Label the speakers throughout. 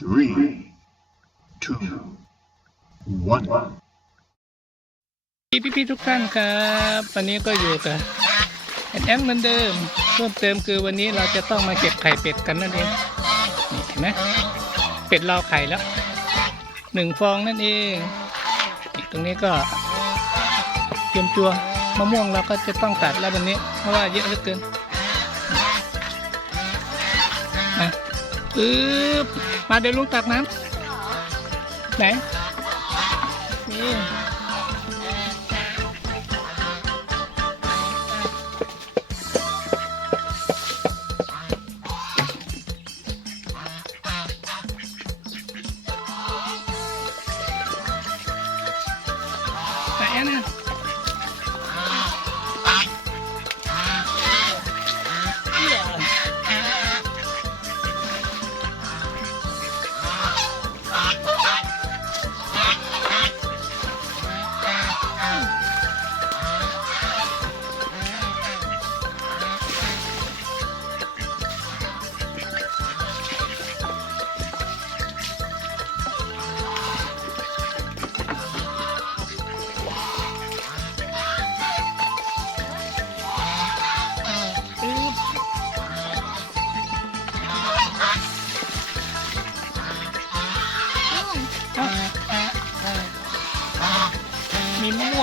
Speaker 1: three, two, one.
Speaker 2: พี่พี่ๆทุกท่านครับ วันนี้ก็อยู่กับแอนแอนเหมือนเดิม เพิ่มเติมคือวันนี้เราจะต้องมาเก็บไข่เป็ดกันนั่นเอง นี่เห็นไหมเป็ดเราไข่แล้วหนึ่งฟองนั่นเองตรงนี้ก็เตรียมตัวมะม่วงเราก็จะต้องตัดแล้ววันนี้ เพราะว่าเยอะเหลือเกินมาปึ๊บ มาเดี๋ยวลุงตักน้ำไหนนี่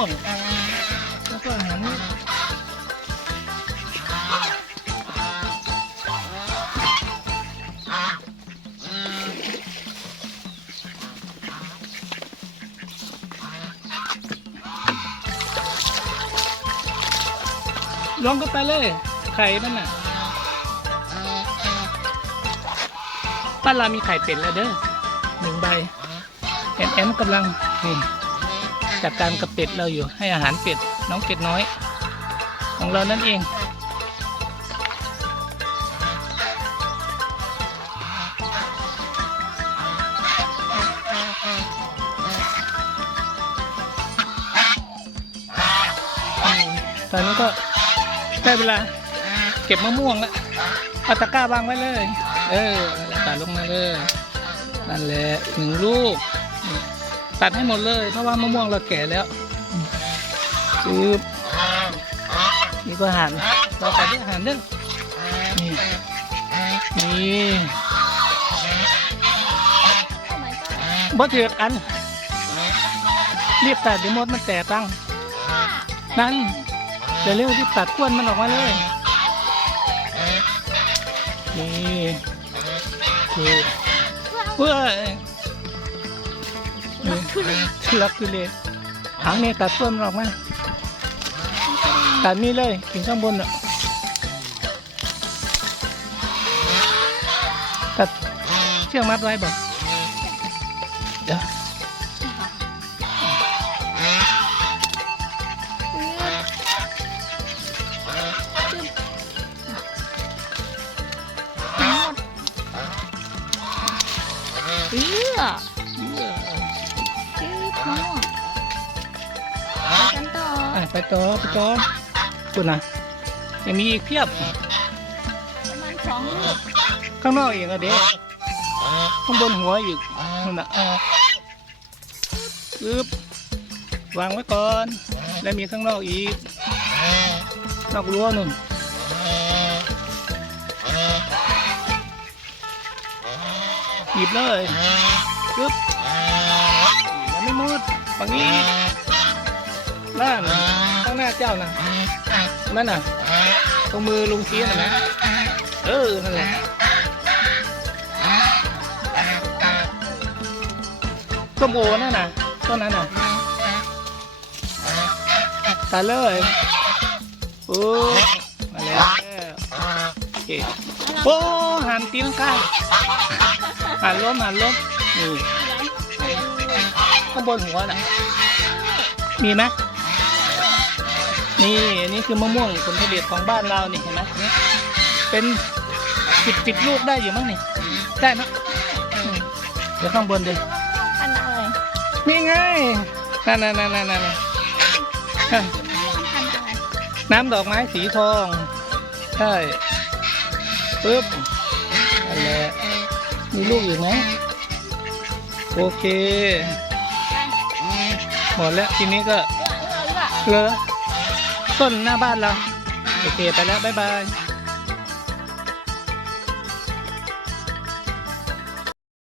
Speaker 2: มีมะม่วงแล้วก็อาหารนี่ลองก็ไปเลย ไข่นั่นน่ะบ้านามีไข่เป็ดแล้วเด้อหนึ่งใบแอนแอนกำลังนี่ จัดการกับเป็ดเราอยู่ให้อาหารเป็ดน้องเป็ดน้อย ของเรานั่นเองตอนนี้ก็ได้เวลาเก็บมะม่วงแล้วเอาตะกร้าวางไว้เลย เออแล้วตัดลงมาเลยนั่นแหละหนึ่งลูก ตัดให้หมดเลย เพราะว่ามะม่วงเราแก่แล้วปึ๊บนี่ก็หั่นเราตัดด้วยหั่นเด้อนี่นี่บ่เถือกอันรีบตัดเดี๋ยวมดมันแตกตั้งนั่นเดี๋ยวเร็วที่ตัดก้วนมันออกมาเลยนี่คือเว้ยนี่ ทุลักทุเลหางนี่ตัดก้นมันออกมาตัดนี่เลยถึงข้างบนอะตัดเชือกมัดไว้บอกเดี๋ยว
Speaker 3: เอือ ไปกันต่อ
Speaker 2: อะไปต่อไปต่อคุณนะยังมีอีกเพียบ
Speaker 3: ประมาณสองลูก
Speaker 2: ข้างนอกอีกอะเด็กข้างบนหัวอีกนั่นน่ะปึ๊บวางไว้ก่อน แล้วมีข้างนอกอีก นอกรั้วนู่นหยิบเลยปึ๊บยังไม่หมดฝั่งนี้ อีกนั่นข้างหน้าเจ้านะนั่นน่ะตรงมือลุงชี้น่ะนะเออนั่นแหละส้มโอนั่นน่ะต้นนั้นน่ะตัดเลยโอ้มาแล้วโอเคโอ้หันตีนข้างหันล้มหันล้มนี่ข้างบนหัวน่ะมีไหม นี่อันนี้คือมะม่วงผลผลิตของบ้านเรานี่เห็นไหมนี่เป็นสิบสิบลูกได้อยู่มั้งนี่ได้เนอะอืมเดี๋ยวข้างบนดิ
Speaker 3: พันธุ์อะไร
Speaker 2: นี่ไงนั่นนั่นนั่นนั่นนั่น
Speaker 3: ม่วงพันธุ์อะไร
Speaker 2: น้ำดอกไม้สีทองใช่ปึ๊บนั่นแหละมีลูกอยู่ไหมโอเคหมดแล้วทีนี้ก็
Speaker 3: เอื้อเอื้อเอื้อ
Speaker 2: เลอ ต้นหน้าบ้านเรา โอเค ไปแล้ว บ๊ายบาย